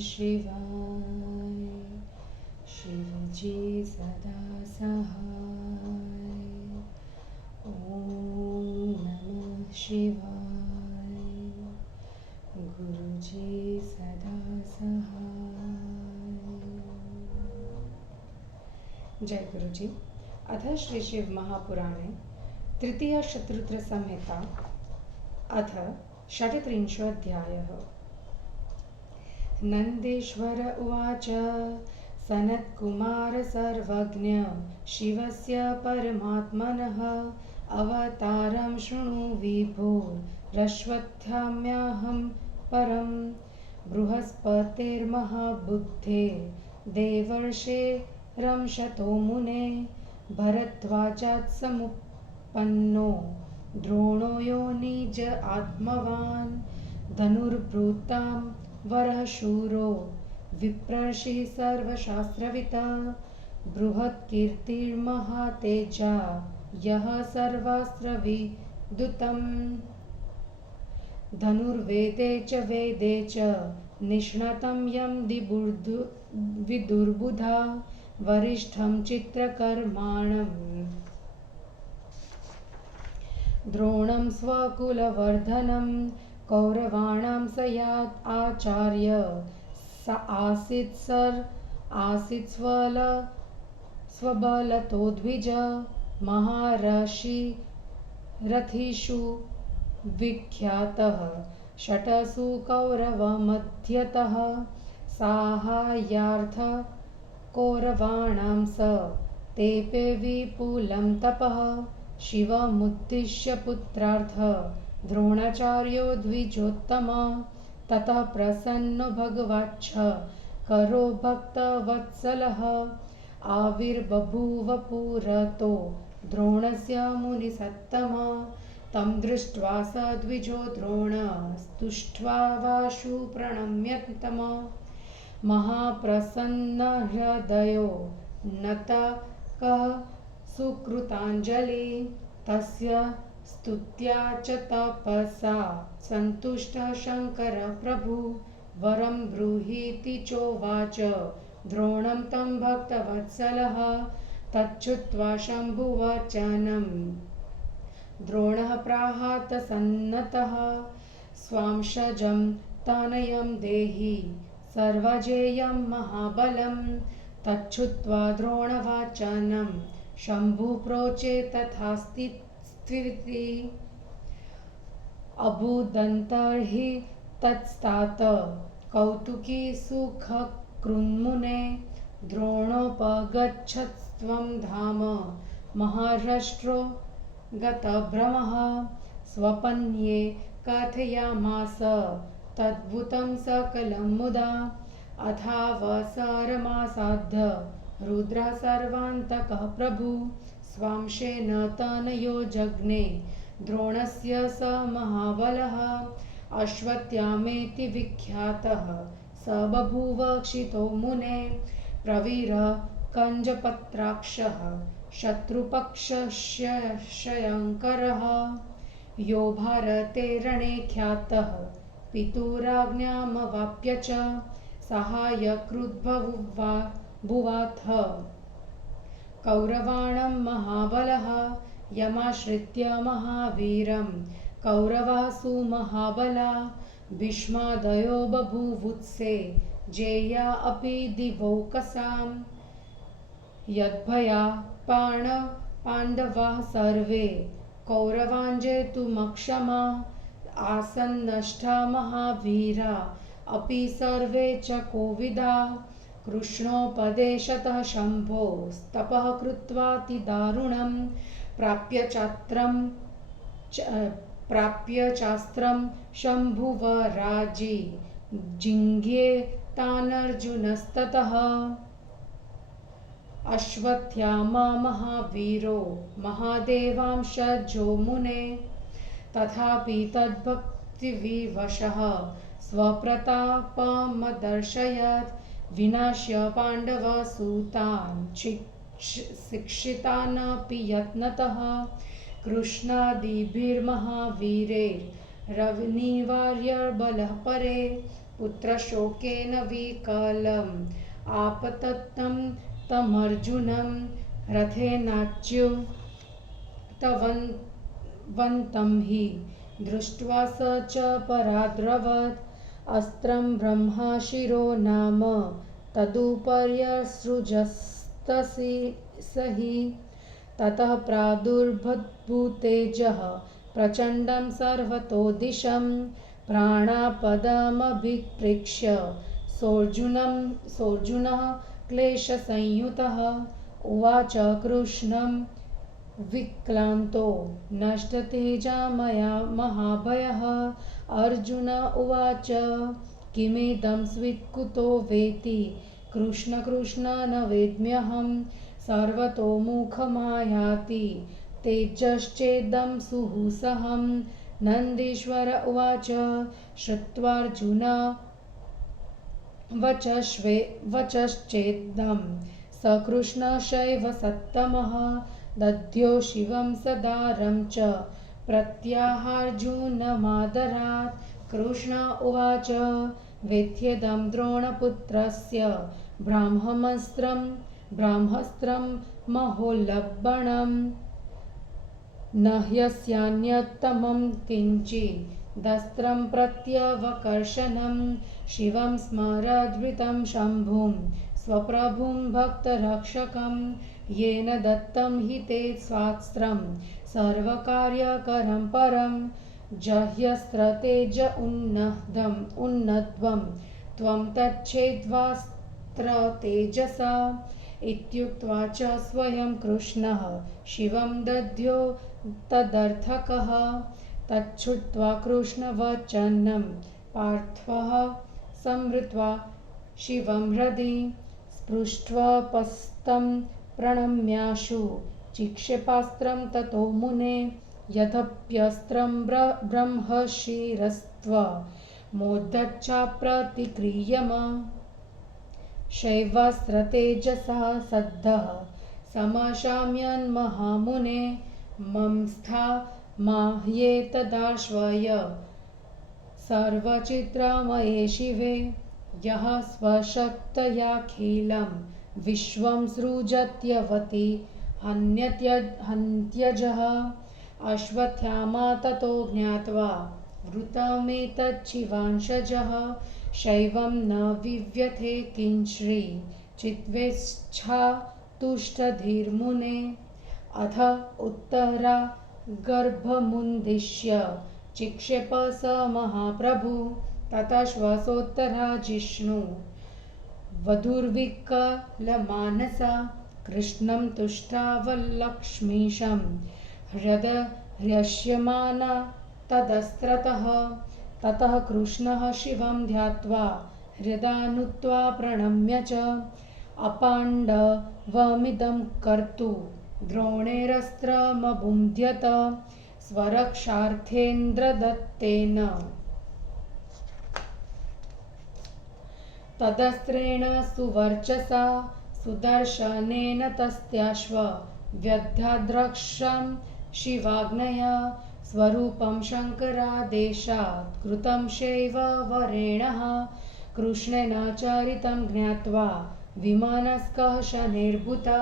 शिवाय। शिवजी सदा सहाय। ओम नमः शिवाय। गुरुजी सदा सहाय। जय गुरुजी। अथ श्री शिव महापुराणे तृतीय शत्रुत्र संहिता अथ षट्त्रिंशोऽध्यायः। नन्देश्वर उवाच सनत्कुमार सर्वज्ञ शिवस्य परमात्मनः अवतारं शृणु विभोरश्वत्थाम्यहं परं बृहस्पतेर्महाबुद्धे देवर्षेरंशतो मुने भरद्वाजात् समुत्पन्नो द्रोणो यो निज आत्मवान् धनुर्भृतां वरः शूरो विप्रर्षि सर्वशास्त्रविता बृहत्कीर्तिर्महातेजा यः सर्वास्त्रविदुतं धनुर्वेदे च वेदे च निष्णातं यं विदुर्बुधा वरिष्ठं चित्रकर्माणं द्रोणं स्वकुलवर्धनं कौरवाणां स यात् आचार्य स आसीत् स्वबलतो द्विज महारषि रथिषु विख्यातः षटसु कौरवमध्यतः साहाय्यार्थ कौरवाणां स तेपे विपुलं तपः शिवमुद्दिश्य पुत्रार्थ द्रोणाचार्यो द्विजोत्तम ततः प्रसन्नो भगवाच्छ करो भक्तवत्सलः आविर्बभूव पुरतो द्रोणस्य मुनिसत्तम तं दृष्ट्वा स द्विजो द्रोणस्तुष्ट्वा वाशु प्रणम्यतम महाप्रसन्नहृदयो नतकः सुकृताञ्जलि तस्य स्तुत्या च तपसा सन्तुष्टः शङ्कर प्रभु वरं ब्रूहीति चोवाच द्रोणं तं भक्तवत्सलः तच्छ्रुत्वा शम्भुवचनं द्रोणः प्राहात सन्नतः स्वांशजं तनयं देहि सर्वजेयं महाबलं तच्छ्रुत्वा द्रोणवाचनं शम्भुप्रोचे तथास्ति अभूदन्तर्हि तत्स्तात कौतुकी सुखकृन्मुने द्रोणोपगच्छत्स्त्वं धाम महाराष्ट्रो गतभ्रमः स्वपन्ये कथयामास तद्भुतं सकलं मुदा अथावसरमासाद्य रुद्रः सर्वान्तकः प्रभु स्वांशेन तनयो जज्ञे द्रोणस्य स महाबलः अश्वत्थामेति विख्यातः स बभूव क्षितो मुने प्रवीरः कञ्जपत्राक्षः शत्रुपक्षशयङ्करः यो भारते रणे ख्यातः पितुराज्ञामवाप्य च सहायकृद्भुवाथ कौरवाणां महाबलः यमाश्रित्य महावीरं कौरवासु महाबला भीष्मादयो बभूवुत्से जेया अपि दिवौकसां यद्भया पाण्डवाः सर्वे कौरवाञ्जेतुमक्षमा आसन्नष्टा महावीरा अपि सर्वे च कोविदा कृष्णोपदेशतः शम्भोस्तपः कृत्वातिदारुणं प्राप्य चास्त्रं शम्भुवराजी जिङ्घे तानर्जुनस्ततः अश्वत्थामा महावीरो महादेवांशजो मुने तथापि तद्भक्तिविवशः स्वप्रतापमदर्शयत् विनाश्य पाण्डवसूतान् शिक्षितानपि यत्नतः कृष्णादिभिर्महावीरैर्निवार्य बलः परे पुत्रशोकेन विकलम् आपततं तमर्जुनं रथेनाच्युतवन्तं हि दृष्ट्वा स च पराद्रवत् अस्त्रं ब्रह्मशिरो नाम तदुपर्यसृजस्तसि सहि ततः प्रादुर्बभूतेजः प्रचण्डं सर्वतो दिशं प्राणापदमभिप्रेक्ष्य सोऽर्जुनः क्लेशसंयुतः उवाच कृष्णं विक्लान्तो नष्टतेजा मया महाभयः अर्जुन उवाच किमिदं स्वित्कुतो वेति कृष्ण कृष्ण न वेद्म्यहं सर्वतोमुखमायाति तेजश्चेदं सुहुसहं नन्दीश्वर उवाच श्रुत्वार्जुन वचश्चेदं स कृष्णशैव सत्तमः दद्यो शिवं सदारं च प्रत्याहार्जुनमादरात् कृष्ण उवाच वेत्थ्येदं द्रोणपुत्रस्य ब्राह्मस्त्रं महोल्लब्धं न ह्यस्यान्यतमं किञ्चिदस्त्रं प्रत्यवकर्षणं शिवं स्मरद्वृतं शम्भुं स्वप्रभुं भक्तरक्षकं येन दत्तं हि ते स्वास्त्रं सर्वकार्यकरं परं जह्यस्त्रतेज उन्नध्वं त्वं तच्छेद्वास्त्रतेजसा इत्युक्त्वा च स्वयं कृष्णः शिवं दद्यो तदर्थकः तच्छ्रुत्वा कृष्णवचनं पार्थः संहृत्वा शिवं हृदि स्पृष्ट्वपस्तं प्रणम्याशु चिक्षेपास्त्रं ततो मुने यद्यप्यस्त्रं ब्रह्मशिरस्त्वमोद्धच्छाप्रतिक्रियम शैवास्त्रतेजसा सद्धः समशाम्यन्महामुने मंस्था माह्येतदाश्वय सर्वचित्रमये शिवे यः स्वशक्तयाखिलं विश्वं सृजत्यवति हन्त्यजः अश्वत्थामा ततो ज्ञात्वा वृत्तमेतच्छिवांशजः शैवं न विव्यथे किञ्श्री चित्वेच्छा तुष्टधीर्मुने अथ उत्तरा गर्भमुन्दिश्य चिक्षेप स महाप्रभु ततः श्वासोत्तरा जिष्णु वधूर्विकलमानसा कृष्णं तुष्टावलक्ष्मीशं हृष्यमाना तदस्त्रतः ततः कृष्णः शिवं ध्यात्वा हृदा नुत्वा प्रणम्य च अपाण्डवमिदं कर्तु द्रोणेरस्त्रमबुध्यत स्वरक्षार्थेन्द्रदत्तेन तदस्त्रेण सुवर्चसा सुदर्शनेन तस्याश्व व्यध्याद्रक्षं शिवाग्नया स्वरूपं शङ्करादेशात् कृतं शैव वरेणः कृष्णेन चरितं ज्ञात्वा विमानस्कः शनैर्भूता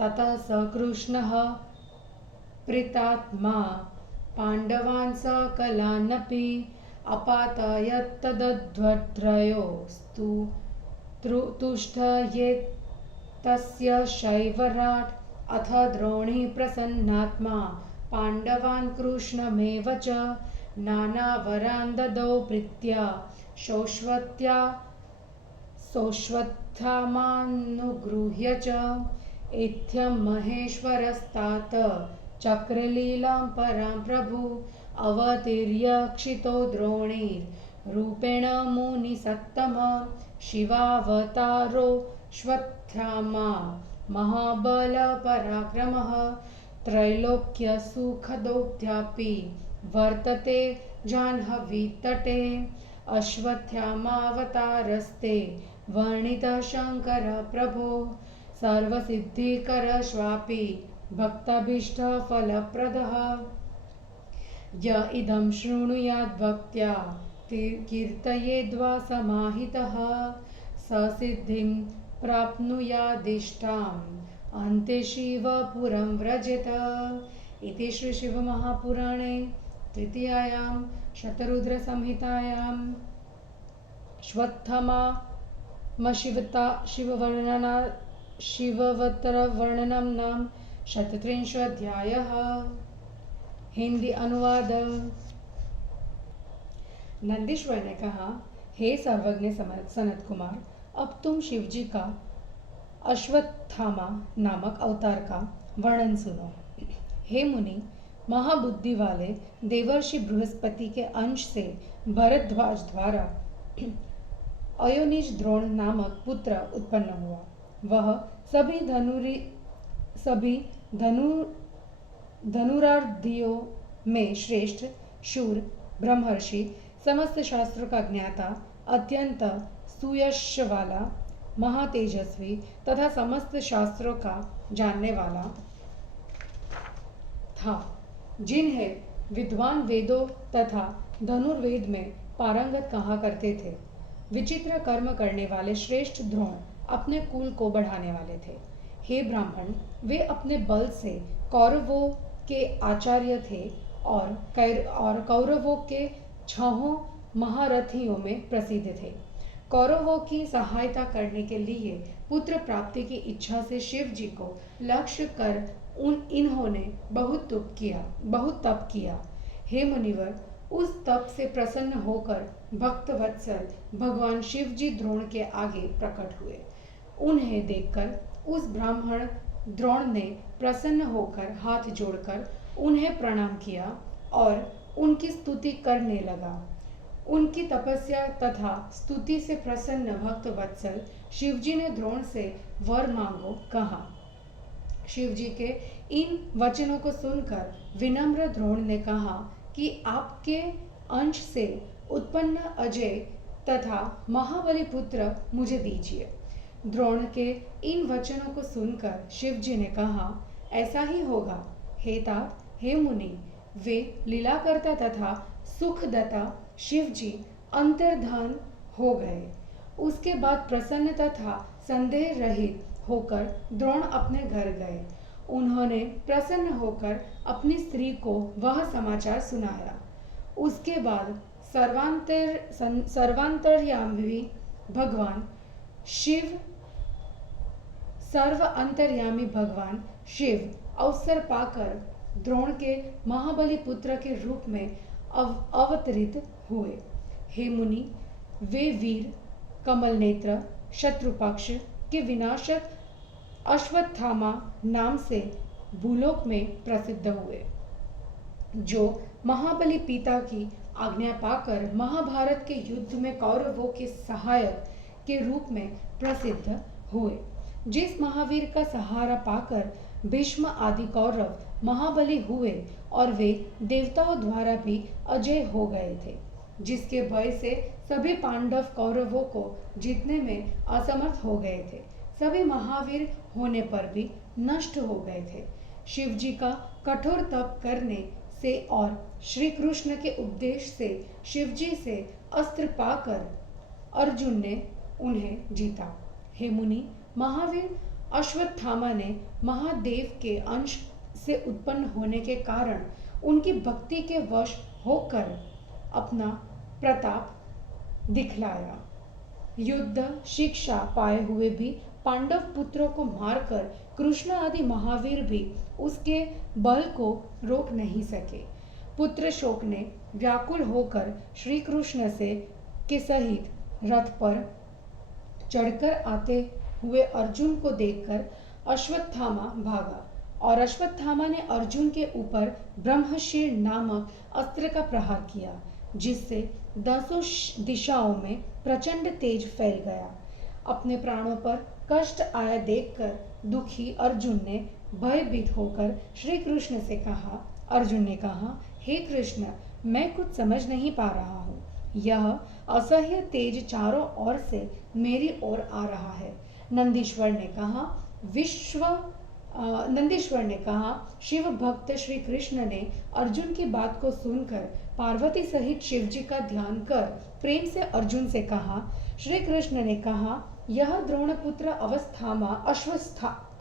ततः स कृष्णः प्रीतात्मा पाण्डवान् सकलानपि अपातयत्तदध्वर्यो तुष्टयेत्तस्य शैवराट् अथ द्रोणी प्रसन्नात्मा पाण्डवान् कृष्णमेव च नानावरान् ददौ प्रीत्या सौष्वत्थामानुगृह्य च इत्थं महेश्वरस्तात चक्रलीलां परां प्रभु अवतीर्यक्षितो द्रोणीरूपेण मुनिसत्तमः शिवावतारोऽश्वत्थामा महाबलपराक्रमः त्रैलोक्यसुखदोऽद्यापि वर्तते जाह्नवीतटे अश्वत्थामावतारस्ते वर्णितः शङ्कर प्रभो सर्वसिद्धिकरश्वापि भक्ताभीष्टफलप्रदः य इदं शृणुयाद्भक्त्या कीर्तयेद्वा समाहितः ससिद्धिं प्राप्नुयादिष्टाम् अन्ते शिवपुरं व्रजेत। इति श्री शिवमहापुराणे तृतीयायां शतरुद्रसंहितायां शिववतरवर्णनं नाम 133 हिंदी अनुवाद। नंदीश्वर ने कहा, हे सर्वज्ञ सनत कुमार, अब तुम शिवजी का अश्वत्थामा नामक अवतार का वर्णन सुनो। हे मुनि, महाबुद्धि वाले देवर्षि बृहस्पति के अंश से भरद्वाज द्वारा अयोनिज द्रोण नामक पुत्र उत्पन्न हुआ। वह सभी धनुरार्धियों में श्रेष्ठ, शूर, ब्रह्मर्षि, समस्त शास्त्रों का ज्ञाता, अत्यंत सुयश वाला, महातेजस्वी तथा समस्त शास्त्रों का जानने वाला था, जिन्हें विद्वान वेदों तथा धनुर्वेद में पारंगत कहा करते थे। विचित्र कर्म करने वाले श्रेष्ठ द्रोण अपने कुल को बढ़ाने वाले थे। हे ब्राह्मण, वे अपने बल से कौरवों के आचार्य थे और कौरवों के 6 महारथियों में प्रसिद्ध थे। कौरवों की सहायता करने के लिए पुत्र प्राप्ति की इच्छा से शिव जी को लक्ष्य कर इन्होंने बहुत तप किया। हे मुनिवर, उस तप से प्रसन्न होकर भक्तवत्सल भगवान शिव जी द्रोण के आगे प्रकट हुए। उन्हें देखकर उस ब्राह्मण द्रोण ने प्रसन्न होकर हाथ जोड़कर उन्हें प्रणाम किया और उनकी स्तुति करने लगा। उनकी तपस्या तथा स्तुति से प्रसन्न भक्तवत्सल शिवजी ने द्रोण से वर मांगो कहा। शिवजी के इन वचनों को सुनकर विनम्र द्रोण ने कहा कि आपके अंश से उत्पन्न अजय तथा महाबली पुत्र मुझे दीजिए। द्रोण के इन वचनों को सुनकर शिवजी ने कहा, ऐसा ही होगा। हे तात, हे मुनि, वे लीलाकर्ता तथा सुखदाता शिवजी अंतर्धान हो गए। उसके बाद प्रसन्न तथा संदेह रहित होकर द्रोण अपने घर गए। उन्होंने प्रसन्न होकर अपनी स्त्री को वह समाचार सुनाया। उसके बाद सर्वांतर्यामी भगवान शिव अवसर पाकर द्रोण के महाबली पुत्र के रूप में अवतरित हुए। हे मुनि, वे वीर कमल नेत्र शत्रुपक्ष के विनाशक अश्वत्थामा नाम से भूलोक में प्रसिद्ध हुए, जो महाबली पिता की आज्ञा पाकर महाभारत के युद्ध में कौरवों के सहायक के रूप में प्रसिद्ध हुए। जिस महावीर का सहारा पाकर भीष्म आदि कौरव महाबली हुए और वे देवताओं द्वारा भी अजय हो गए थे, जिसके भय से सभी पांडव कौरवों को जीतने में असमर्थ हो गए थे, सभी महावीर होने पर भी नष्ट हो गए थे। शिव जी का कठोर तप करने से और श्री कृष्ण के उपदेश से शिव जी से अस्त्र पाकर अर्जुन ने उन्हें जीता। हे मुनि, महावीर अश्वत्थामा ने महादेव के अंश से उत्पन्न होने के कारण उनकी भक्ति के वश होकर अपना प्रताप दिखलाया। युद्ध शिक्षा पाए हुए भी पांडव पुत्रों को मारकर कृष्ण आदि महावीर भी उसके बल को रोक नहीं सके। पुत्र शोक ने व्याकुल होकर श्री कृष्ण से के सहित रथ पर चढ़कर आते हुए अर्जुन को देखकर अश्वत्थामा भागा और अश्वत्थामा ने अर्जुन के ऊपर ब्रह्मशीर नामक अस्त्र का प्रहार किया, जिससे 10 दिशाओं में प्रचंड तेज फैल गया। अपने प्राणों पर कष्ट आया देखकर दुखी अर्जुन ने भयभीत होकर श्री कृष्ण से कहा। अर्जुन ने कहा, हे कृष्ण, मैं कुछ समझ नहीं पा रहा हूँ। यह असह्य तेज चारों ओर से मेरी ओर आ रहा है। नंदीश्वर ने कहा, नंदीश्वर ने कहा, शिव भक्त श्री कृष्ण ने अर्जुन की बात को सुनकर पार्वती सहित शिव जी का ध्यान कर प्रेम से अर्जुन से कहा। श्री कृष्ण ने कहा, यह द्रोणपुत्र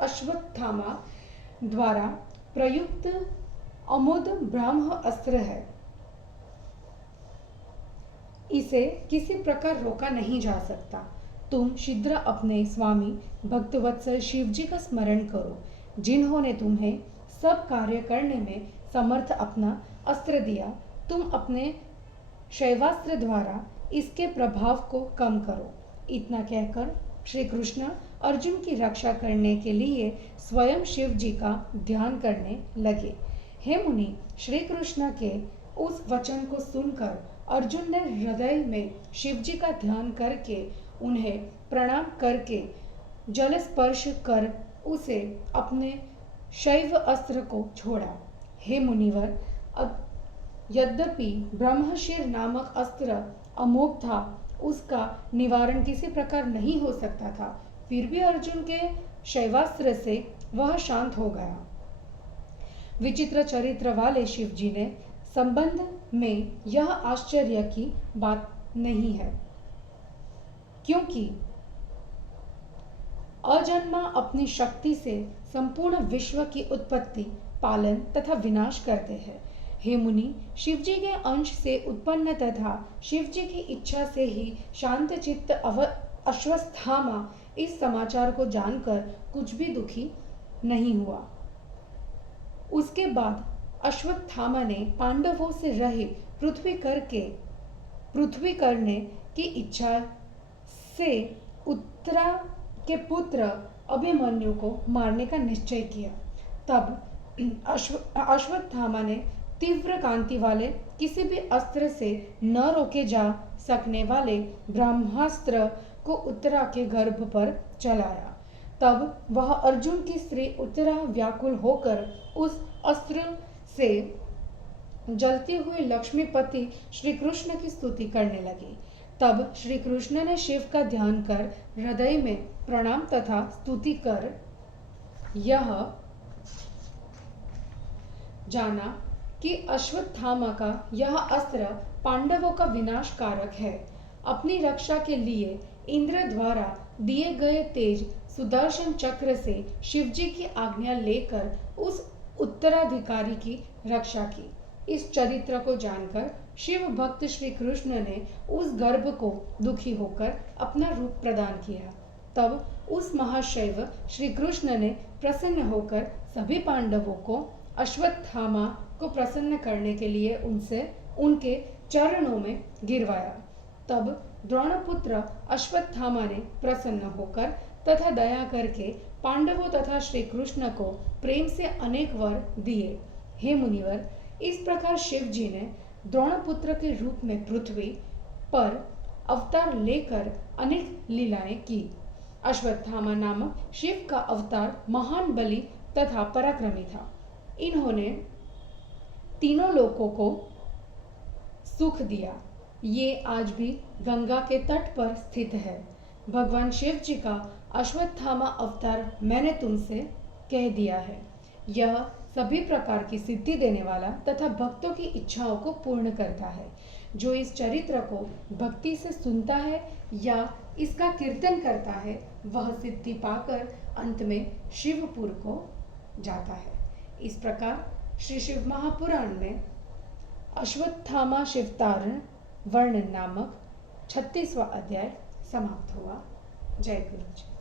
अश्वत्थामा द्वारा प्रयुक्त अमोद ब्रह्म अस्त्र है। इसे किसी प्रकार रोका नहीं जा सकता। तुम शीघ्र अपने स्वामी भक्तवत्सल शिव जी का स्मरण करो, जिन्होंने तुम्हें सब कार्य करने में समर्थ अपना अस्त्र दिया। तुम अपने शैवास्त्र द्वारा इसके प्रभाव को कम करो। इतना कहकर श्री कृष्ण अर्जुन की रक्षा करने के लिए स्वयं शिव जी का ध्यान करने लगे। हे मुनि, श्री कृष्ण के उस वचन को सुनकर अर्जुन ने हृदय में शिव जी का ध्यान करके उन्हें प्रणाम करके जल स्पर्श कर उसे अपने शैव अस्त्र को छोड़ा। हे मुनिवर, यद्यपि ब्रह्मशिर नामक अस्त्र अमोघ था, उसका निवारण किसी प्रकार नहीं हो सकता था, फिर भी अर्जुन के शैवास्त्र से वह शांत हो गया। विचित्र चरित्र वाले शिव जी ने संबंध में यह आश्चर्य की बात नहीं है, क्योंकि अजन्मा अपनी शक्ति से संपूर्ण विश्व की उत्पत्ति, पालन तथा विनाश करते हैं। हे मुनि, शिव जी के अंश से उत्पन्न तथा शिव जी की इच्छा से ही शांत चित्त अश्वत्थामा इस समाचार को जानकर कुछ भी दुखी नहीं हुआ। उसके बाद अश्वत्थामा ने पांडवों से रहित पृथ्वी करने की इच्छा से उत्तरा के पुत्र अभिमन्यु को मारने का निश्चय किया। तब अश्वत्थामा ने तीव्र कांति वाले, किसी भी अस्त्र से न रोके जा सकने वाले ब्रह्मास्त्र को उत्तरा के गर्भ पर चलाया। तब वह अर्जुन की स्त्री उत्तरा व्याकुल होकर उस अस्त्र से जलते हुए लक्ष्मीपति श्री कृष्ण की स्तुति करने लगी। तब श्री कृष्ण ने शिव का ध्यान कर हृदय में प्रणाम तथा स्तुति कर यह जाना कि अश्वत्थामा का यह अस्त्र पांडवों का विनाश कारक है। अपनी रक्षा के लिए इंद्र द्वारा दिए गए तेज सुदर्शन चक्र से शिवजी की आज्ञा लेकर उस उत्तराधिकारी की रक्षा की। इस चरित्र को जानकर शिव भक्त श्री कृष्ण ने उस गर्भ को दुखी होकर अपना रूप प्रदान किया। तब उस महाशैव श्री कृष्ण ने प्रसन्न होकर सभी पांडवों को अश्वत्थामा को प्रसन्न करने के लिए उनके चरणों में गिरवाया। तब द्रोणपुत्र अश्वत्थामा ने प्रसन्न होकर तथा दया करके पांडवों तथा श्री कृष्ण को प्रेम से अनेक वर दिए। हे मुनिवर, इस प्रकार शिव जी ने द्रोणपुत्र के रूप में पृथ्वी पर अवतार लेकर अनेक लीलाएं की। अश्वत्थामा नामक शिव का अवतार महान बली तथा पराक्रमी था। इन्होंने तीनों लोकों को सुख दिया। ये आज भी गंगा के तट पर स्थित है। भगवान शिव जी का अश्वत्थामा अवतार मैंने तुमसे कह दिया है। यह सभी प्रकार की सिद्धि देने वाला तथा भक्तों की इच्छाओं को पूर्ण करता है। जो इस चरित्र को भक्ति से सुनता है या इसका कीर्तन करता है, वह सिद्धि पाकर अंत में शिवपुर को जाता है। इस प्रकार श्री शिव महापुराण में अश्वत्थामा शिवतारण वर्णन नामक 36वां अध्याय समाप्त हुआ। जय गुरु जी।